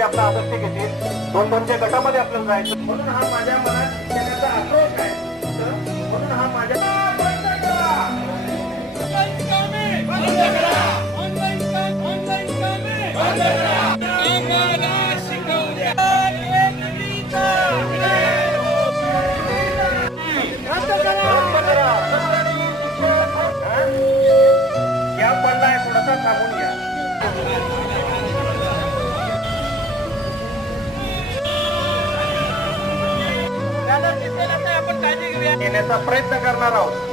ते आपला आदर्श घेतील. 2-2च्या गटामध्ये आपल्याला जायचं. म्हणून हा माझ्या मनात शिक्षणाचा आक्रोश आहे. म्हणून हा माझ्या या पडलाय थोडासा थांबून घ्या. आपण काळजी घेऊया येण्याचा प्रयत्न करणार आहोत.